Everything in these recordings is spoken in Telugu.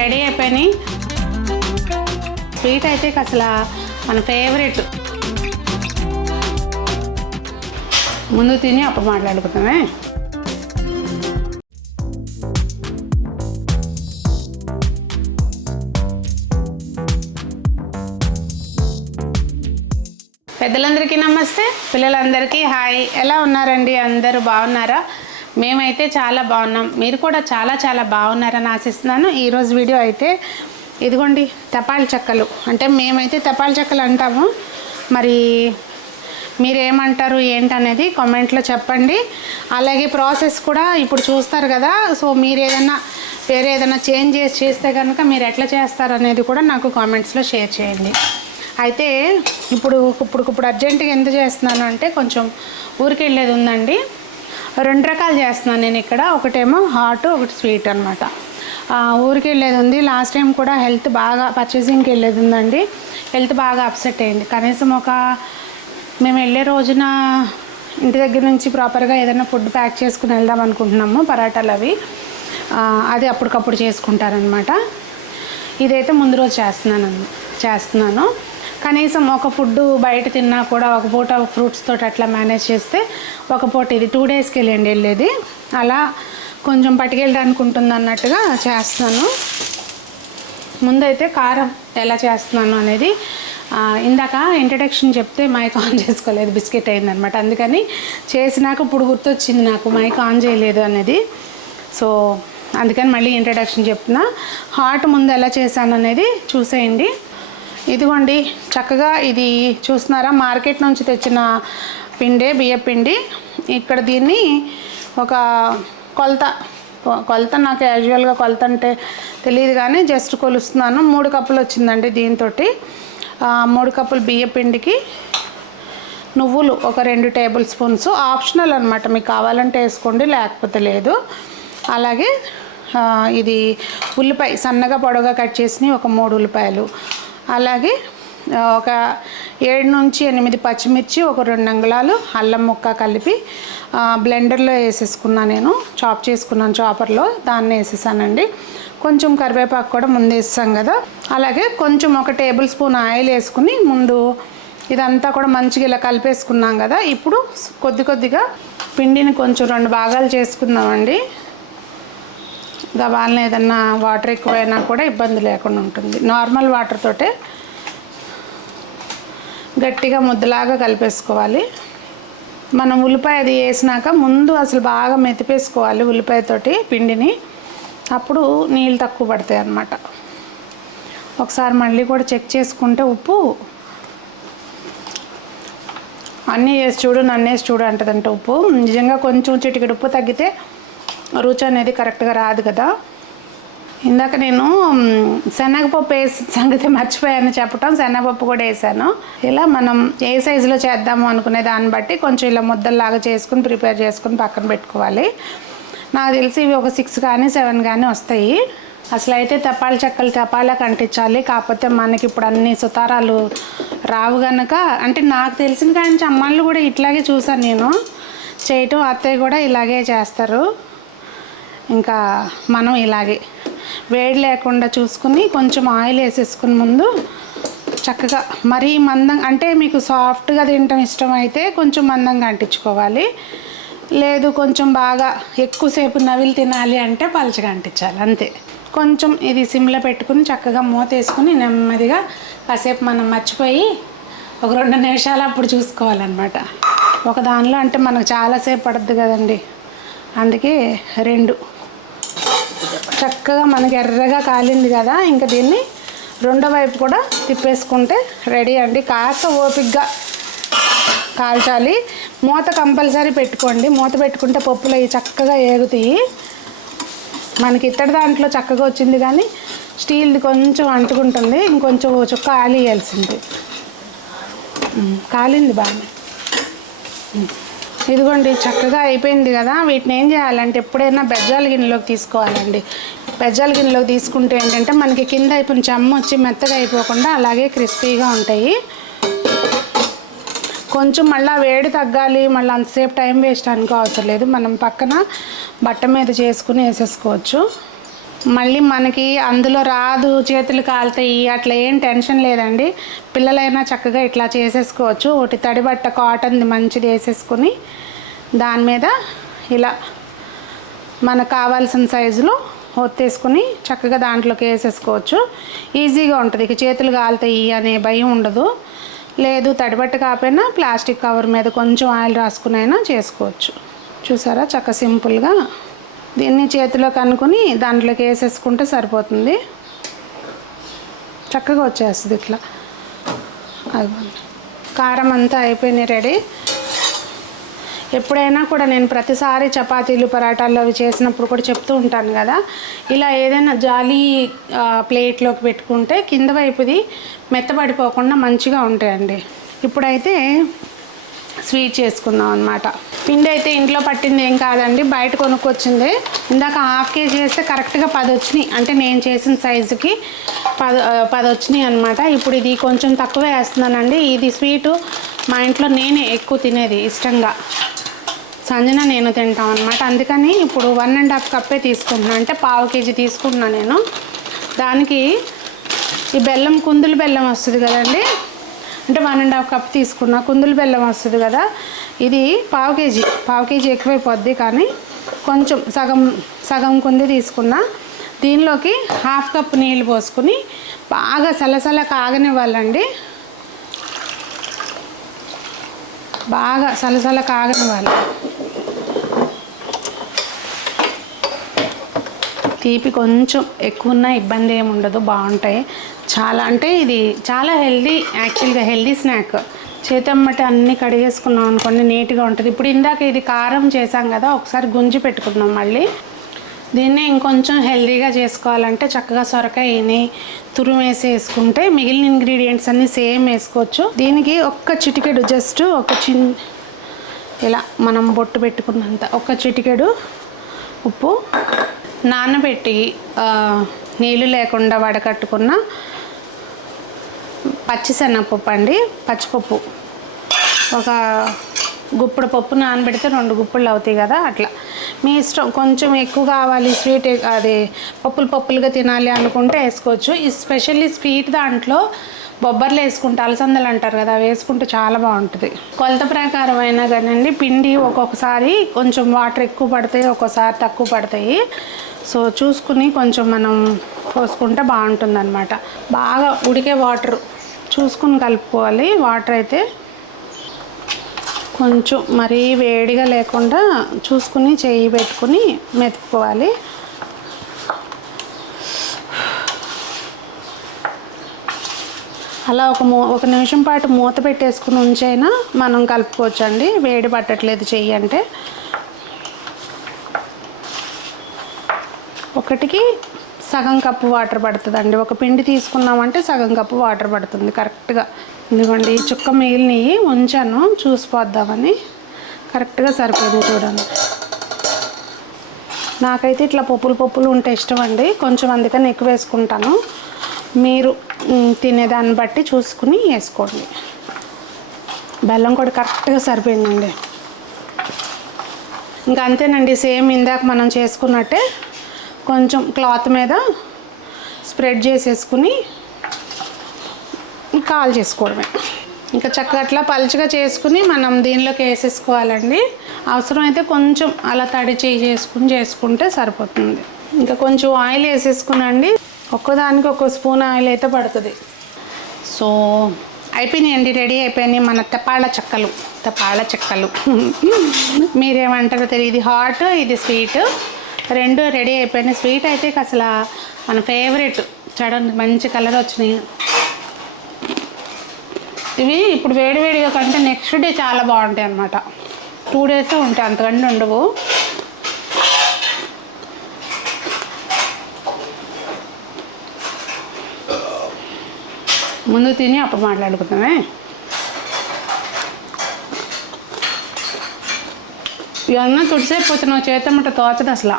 రెడీ అయిపోయినాయి. స్వీట్ అయితే అసలు మన ఫేవరెట్ ముందు తిని అప్పుడు మాట్లాడుకుంటామే పెద్దలందరికీ నమస్తే. పిల్లలందరికీ హాయ్. ఎలా ఉన్నారండి? అందరూ బాగున్నారా? మేమైతే చాలా బాగున్నాం. మీరు కూడా చాలా చాలా బాగున్నారని ఆశిస్తున్నాను. ఈరోజు వీడియో అయితే ఇదిగోండి తపాల్ చెక్కలు. అంటే మేమైతే తపాల్ చెక్కలు అంటాము. మరి మీరేమంటారు ఏంటనేది కామెంట్లో చెప్పండి. అలాగే ప్రాసెస్ కూడా ఇప్పుడు చూస్తారు కదా. సో మీరు ఏదైనా వేరే ఏదైనా చేంజ్ చేసి చేస్తే కనుక మీరు ఎట్లా చేస్తారు అనేది కూడా నాకు కామెంట్స్లో షేర్ చేయండి. అయితే ఇప్పుడు ఇప్పుడు ఇప్పుడు అర్జెంటుగా ఎందుకు చేస్తున్నాను అంటే కొంచెం ఊరికి వెళ్ళేది ఉందండి. రెండు రకాలు చేస్తున్నాను నేను ఇక్కడ. ఒకటేమో హాట్ ఒకటి స్వీట్ అనమాట ఊరికి వెళ్ళేది ఉంది. లాస్ట్ టైం కూడా హెల్త్ బాగా పర్చేసింగ్కి వెళ్ళేది ఉందండి. హెల్త్ బాగా అప్సెట్ అయింది. కనీసం ఒక మేము వెళ్ళే రోజున ఇంటి దగ్గర నుంచి ప్రాపర్గా ఏదైనా ఫుడ్ ప్యాక్ చేసుకుని వెళ్దాం అనుకుంటున్నాము పరాటాలు అవి. అది అప్పటికప్పుడు చేసుకుంటారనమాట ఇదైతే ముందు రోజు చేస్తున్నాను చేస్తున్నాను. కనీసం ఒక ఫుడ్ బయట తిన్నా కూడా ఒక పూట ఫ్రూట్స్ తోటి అట్లా మేనేజ్ చేస్తే ఒక పూట ఇది టూ డేస్కి వెళ్ళండి వెళ్ళేది. అలా కొంచెం పట్టుకెళ్ళడానికి ఉంటుంది అన్నట్టుగా చేస్తాను. ముందైతే కారం ఎలా చేస్తున్నాను అనేది ఇందాక ఇంట్రడక్షన్ చెప్తే మైక్ ఆన్ చేసుకోలేదు బిస్కెట్ అయిందనమాట. అందుకని చేసినాక ఇప్పుడు గుర్తొచ్చింది నాకు మైక్ ఆన్ చేయలేదు అనేది. సో అందుకని మళ్ళీ ఇంట్రడక్షన్ చెప్తున్నా. హాట్ ముందు ఎలా చేశాను అనేది చూసేయండి. ఇదిగోండి చక్కగా ఇది చూస్తున్నారా? మార్కెట్ నుంచి తెచ్చిన పిండే బియ్య పిండి. ఇక్కడ దీన్ని ఒక కొలత కొలత నాకు యాజువల్గా కొలత అంటే తెలియదు కానీ జస్ట్ కొలుస్తున్నాను. మూడు కప్పులు వచ్చిందండి దీంతో మూడు కప్పులు బియ్య పిండికి నువ్వులు ఒక రెండు టేబుల్ స్పూన్స్. ఆప్షనల్ అనమాట మీకు కావాలంటే వేసుకోండి లేకపోతే లేదు. అలాగే ఇది ఉల్లిపాయ సన్నగా పొడవుగా కట్ చేసినవి ఒక మూడు ఉల్లిపాయలు. అలాగే ఒక ఏడు నుంచి ఎనిమిది పచ్చిమిర్చి ఒక రెండు అంగుళాలు అల్లం ముక్క కలిపి బ్లెండర్లో వేసేసుకున్నా నేను. చాప్ చేసుకున్నాను చాపర్లో దాన్ని వేసేసానండి. కొంచెం కరివేపాకు కూడా ముందు వేస్తాం కదా. అలాగే కొంచెం ఒక టేబుల్ స్పూన్ ఆయిల్ వేసుకుని ముందు ఇదంతా కూడా మంచిగా ఇలా కలిపేసుకున్నాం కదా. ఇప్పుడు కొద్ది కొద్దిగా పిండిని కొంచెం రెండు భాగాలు చేసుకుందామండి. గబాలను ఏదన్నా వాటర్ ఎక్కువైనా కూడా ఇబ్బంది లేకుండా ఉంటుంది. నార్మల్ వాటర్ తోటే గట్టిగా ముద్దలాగా కలిపేసుకోవాలి. మనం ఉల్లిపాయ అది వేసినాక ముందు అసలు బాగా మెతిపేసుకోవాలి ఉల్లిపాయతోటి పిండిని. అప్పుడు నీళ్ళు తక్కువ పడతాయి అన్నమాట. ఒకసారి మళ్ళీ కూడా చెక్ చేసుకుంటే ఉప్పు అన్నీ వేసి చూడు నన్ను వేసి చూడు అంటదంట ఉప్పు. నిజంగా కొంచెం చిటికెడు ఉప్పు తగ్గితే రుచి అనేది కరెక్ట్గా రాదు కదా. ఇందాక నేను శనగపప్పు వేసి సంగతి మర్చిపోయాను చెప్పటం శనగపప్పు కూడా వేసాను. ఇలా మనం ఏ సైజులో చేద్దాము అనుకునే దాన్ని బట్టి కొంచెం ఇలా ముద్దల్లాగా చేసుకుని ప్రిపేర్ చేసుకుని పక్కన పెట్టుకోవాలి. నాకు తెలిసి ఇవి ఒక సిక్స్ కానీ సెవెన్ కానీ వస్తాయి. అసలు అయితే తపాల చెక్కలు తపాలా కంటించాలి కాకపోతే మనకి ఇప్పుడు అన్ని సుతారాలు రావు గనక అంటే నాకు తెలిసిన కానీ అమ్మాళ్ళు కూడా ఇట్లాగే చూసాను నేను. చేయటం అత్తయ్య కూడా ఇలాగే చేస్తారు. ఇంకా మనం ఇలాగే వేడి లేకుండా చూసుకుని కొంచెం ఆయిల్ వేసేసుకుని ముందు చక్కగా మరీ మందం అంటే మీకు సాఫ్ట్గా తినటం ఇష్టం అయితే కొంచెం మందంగా అంటించుకోవాలి. లేదు కొంచెం బాగా ఎక్కువసేపు నవిలి తినాలి అంటే పలచగా అంటించాలి అంతే. కొంచెం ఇది సిమ్లో పెట్టుకుని చక్కగా మూత వేసుకుని నెమ్మదిగా కాసేపు మనం మర్చిపోయి ఒక రెండు నిమిషాలు అప్పుడు చూసుకోవాలన్నమాట. ఒక దానిలో అంటే మనకు చాలాసేపు పడుద్ది కదండి. అందుకే రెండు చక్కగా మనకి ఎర్రగా కాలింది కదా ఇంకా దీన్ని రెండో వైపు కూడా తిప్పేసుకుంటే రెడీ అండి. కాస్త ఓపిక్గా కాల్చాలి. మూత కంపల్సరీ పెట్టుకోండి. మూత పెట్టుకుంటే పప్పులు అవి చక్కగా ఏగుతాయి. మనకి ఇత్తడి దాంట్లో చక్కగా వచ్చింది కానీ స్టీల్ది కొంచెం అంటుకుంటుంది. ఇంకొంచెం చుక్క ఆలి వేయాల్సింది కాలింది బాగా ఇదిగోండి చక్కగా అయిపోయింది కదా. వీటిని ఏం చేయాలంటే ఎప్పుడైనా బెజ్జాల గిన్నెలోకి తీసుకోవాలండి. బెజ్జాల గిన్నెలోకి తీసుకుంటే ఏంటంటే మనకి కింద అయిపోయిన చెమ్మ వచ్చి మెత్తగా అయిపోకుండా అలాగే క్రిస్పీగా ఉంటాయి. కొంచెం మళ్ళీ వేడి తగ్గాలి మళ్ళీ అంతసేపు టైం వేస్ట్ అనుకో అవసరం లేదు. మనం పక్కన బట్ట మీద చేసుకుని వేసేసుకోవచ్చు. మళ్ళీ మనకి అందులో రాదు చేతులు కాలుతాయి అట్లా ఏం టెన్షన్ లేదండి. పిల్లలైనా చక్కగా ఇట్లా చేసేసుకోవచ్చు. ఒకటి తడిబట్ట కాటన్ది మంచిది వేసేసుకుని దాని మీద ఇలా మనకు కావాల్సిన సైజులో ఒత్తేసుకుని చక్కగా దాంట్లోకి వేసేసుకోవచ్చు. ఈజీగా ఉంటుంది. ఇక చేతులు కాలుతాయి అనే భయం ఉండదు. లేదు తడిబట్ట కాకపోయినా ప్లాస్టిక్ కవర్ మీద కొంచెం ఆయిల్ రాసుకునైనా చేసుకోవచ్చు. చూసారా? చక్క సింపుల్గా దీన్ని చేతిలో కనుక్కొని దాంట్లోకి వేసేసుకుంటే సరిపోతుంది. చక్కగా వచ్చేస్తుంది ఇట్లా. అది కారం అంతా అయిపోయినాయి రెడీ. ఎప్పుడైనా కూడా నేను ప్రతిసారి చపాతీలు పరాటాలు అవి చేసినప్పుడు కూడా చెప్తూ ఉంటాను కదా. ఇలా ఏదైనా జాలీ ప్లేట్లోకి పెట్టుకుంటే కింద వైపుది మెత్తబడిపోకుండా మంచిగా ఉంటాయండి. ఇప్పుడైతే స్వీట్ చేసుకుందాం అనమాట పిండి అయితే ఇంట్లో పట్టింది ఏం కాదండి బయట కొనుక్కొచ్చింది. ఇందాక హాఫ్ కేజీ వేస్తే కరెక్ట్గా పది వచ్చినాయి. అంటే నేను చేసిన సైజుకి పది పది వచ్చినాయి అనమాట ఇప్పుడు ఇది కొంచెం తక్కువ వేస్తున్నానండి. ఇది స్వీటు మా ఇంట్లో నేనే ఎక్కువ తినేది ఇష్టంగా. సంజన నేను తింటాం అనమాట అందుకని ఇప్పుడు వన్ అండ్ హాఫ్ కప్పే తీసుకుంటున్నాను అంటే పావు కేజీ తీసుకుంటున్నాను నేను. దానికి ఈ బెల్లం కుందులు బెల్లం వస్తుంది కదండి. అంటే వన్ అండ్ హాఫ్ కప్ తీసుకున్న. కుందులు బెల్లం వస్తుంది కదా. ఇది పావు కేజీ. పావు కేజీ ఎక్కువైపోద్ది కానీ కొంచెం సగం సగం కుంది తీసుకున్న. దీనిలోకి హాఫ్ కప్ నీళ్ళు పోసుకుని బాగా సలసల కాగనివ్వాలండి. బాగా సలసల కాగనివ్వాలి. తీపి కొంచెం ఎక్కువ ఉన్న ఇబ్బంది ఏమి ఉండదు బాగుంటాయి. చాలా అంటే ఇది చాలా హెల్దీ యాక్చువల్గా హెల్దీ స్నాక్. చేతమ్మటి అన్నీ కడిగేసుకున్నాం అనుకోండి నీట్గా ఉంటుంది. ఇప్పుడు ఇందాక ఇది కారం చేసాం కదా ఒకసారి గుంజి పెట్టుకుందాం మళ్ళీ. దీన్నే ఇంకొంచెం హెల్దీగా చేసుకోవాలంటే చక్కగా సొరకాయని తురుమేసి వేసుకుంటే మిగిలిన ఇంగ్రీడియంట్స్ అన్నీ సేమ్ వేసుకోవచ్చు. దీనికి ఒక్క చిటికెడు జస్ట్ ఒక చిన్ ఇలా మనం బొట్టు పెట్టుకున్నంత ఒక చిటికెడు ఉప్పు నానబెట్టి నీళ్ళు లేకుండా వడకట్టుకున్న పచ్చిశనగపప్పు అండి పచ్చిపప్పు. ఒక గుప్పుడు పప్పు నానబెడితే రెండు గుప్పులు అవుతాయి కదా అట్లా. మీ ఇష్టం కొంచెం ఎక్కువ కావాలి స్వీట్ అది పప్పులు పప్పులుగా తినాలి అనుకుంటే వేసుకోవచ్చు. ఈ స్పెషల్లీ స్వీట్ దాంట్లో బొబ్బర్లు వేసుకుంటే అలసందలు అంటారు కదా అవి వేసుకుంటే చాలా బాగుంటుంది. కొలత ప్రకారం అయినా కానివ్వండి పిండి ఒక్కొక్కసారి కొంచెం వాటర్ ఎక్కువ పడతాయి ఒక్కోసారి తక్కువ పడతాయి. సో చూసుకుని కొంచెం మనం పోసుకుంటే బాగుంటుంది అనమాట బాగా ఉడికే వాటర్ చూసుకుని కలుపుకోవాలి. వాటర్ అయితే కొంచెం మరీ వేడిగా లేకుండా చూసుకుని చేయి పెట్టుకుని మెతుక్కోవాలి. అలా ఒక మూ ఒక నిమిషం పాటు మూత పెట్టేసుకుని ఉంచైనా మనం కలుపుకోవచ్చండి. వేడి పట్టట్లేదు చెయ్యి అంటే. ఒకటికి సగం కప్పు వాటర్ పడుతుందండి. ఒక పిండి తీసుకున్నామంటే సగం కప్పు వాటర్ పడుతుంది కరెక్ట్గా. ఎందుకండి ఈ చుక్క మిగిలినవి ఉంచాను చూసిపోద్దామని. కరెక్ట్గా సరిపోయింది చూడండి. నాకైతే ఇట్లా పప్పులు పప్పులు ఉంటే ఇష్టం అండి కొంచెం అందుకని ఎక్కువ వేసుకుంటాను. మీరు తినేదాన్ని బట్టి చూసుకుని వేసుకోండి. బెల్లం కూడా కరెక్ట్గా సరిపోయిందండి. ఇంకా అంతేనండి సేమ్ ఇందాక మనం చేసుకున్నట్టే కొంచెం క్లాత్ మీద స్ప్రెడ్ చేసేసుకుని కాల్ చేసుకోవడమే. ఇంకా చక్కగా అట్లా పలుచగా చేసుకుని మనం దీనిలోకి వేసేసుకోవాలండి. అవసరమైతే కొంచెం అలా తడి చేయి చేసుకుని చేసుకుంటే సరిపోతుంది. ఇంకా కొంచెం ఆయిల్ వేసేసుకునండి. ఒక్కదానికి ఒక స్పూన్ ఆయిల్ అయితే పడుతుంది. సో అయిపోయినాయండి రెడీ అయిపోయినాయి మన తెపాళ్ళ చెక్కలు. తెపాళ్ళ చెక్కలు. మీరేమంటారో తెలియదు హాట్ ఇది స్వీట్. రెండు రెడీ అయిపోయినాయి. స్వీట్ అయితే అసలు మన ఫేవరెట్ చూడండి మంచి కలర్ వచ్చినాయి. ఇవి ఇప్పుడు వేడివేడిగా కంటే నెక్స్ట్ డే చాలా బాగుంటాయి అన్నమాట. టూ డేస్ ఉంటాయి అంతకంటే ఉండవు. ముందు తిని అప్పుడు మాట్లాడుకుందామే. ఇవన్నీ తుడిసైపోతున్నావు చేతమ్మట తోచదు అసలు.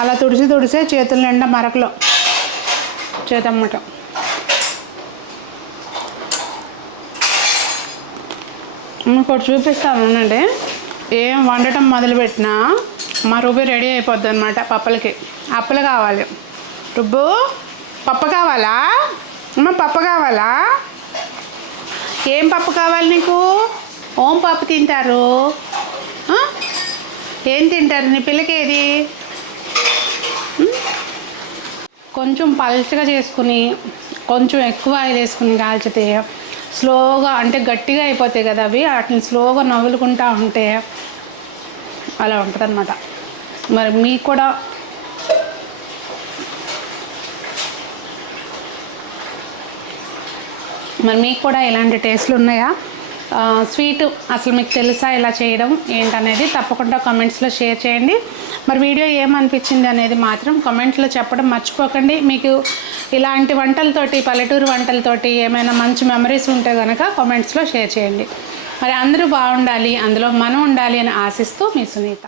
అలా తుడిచి తుడిసే చేతుల నిండా మరకలు. చేతమ్మట ఇంకోటి చూపిస్తాను ఉండండి ఏం వండటం మొదలుపెట్టినా మా రుబ్బు రెడీ అయిపోద్ది అనమాట పప్పలకి. అప్పలు కావాలి. రుబ్బు పప్పు కావాలా? అమ్మ పప్పు కావాలా? ఏం పప్పు కావాలి నీకు? ఓం పప్పు తింటారు. ఏం తింటారు నీ పిల్లకి ఏది కొంచెం పల్చగా చేసుకుని కొంచెం ఎక్కువ ఆయిల్ వేసుకుని కాల్చితే స్లోగా అంటే గట్టిగా అయిపోతాయి కదా అవి వాటిని స్లోగా నవ్వులుకుంటా ఉంటే అలా ఉంటుంది అనమాట మరి మీకు కూడా మరి మీకు కూడా ఇలాంటి టేస్ట్లు ఉన్నాయా? స్వీట్ అసలు మీకు తెలుసా ఇలా చేయడం ఏంటనేది తప్పకుండా కామెంట్స్లో షేర్ చేయండి. మరి వీడియో ఏమనిపించింది అనేది మాత్రం కామెంట్లో చెప్పడం మర్చిపోకండి. మీకు ఇలాంటి వంటలతోటి పల్లెటూరు వంటలతోటి ఏమైనా మంచి మెమరీస్ ఉంటే కనుక కామెంట్స్లో షేర్ చేయండి. మరి అందరూ బాగుండాలి అందులో మనం ఉండాలి అని ఆశిస్తూ మీ సునీత.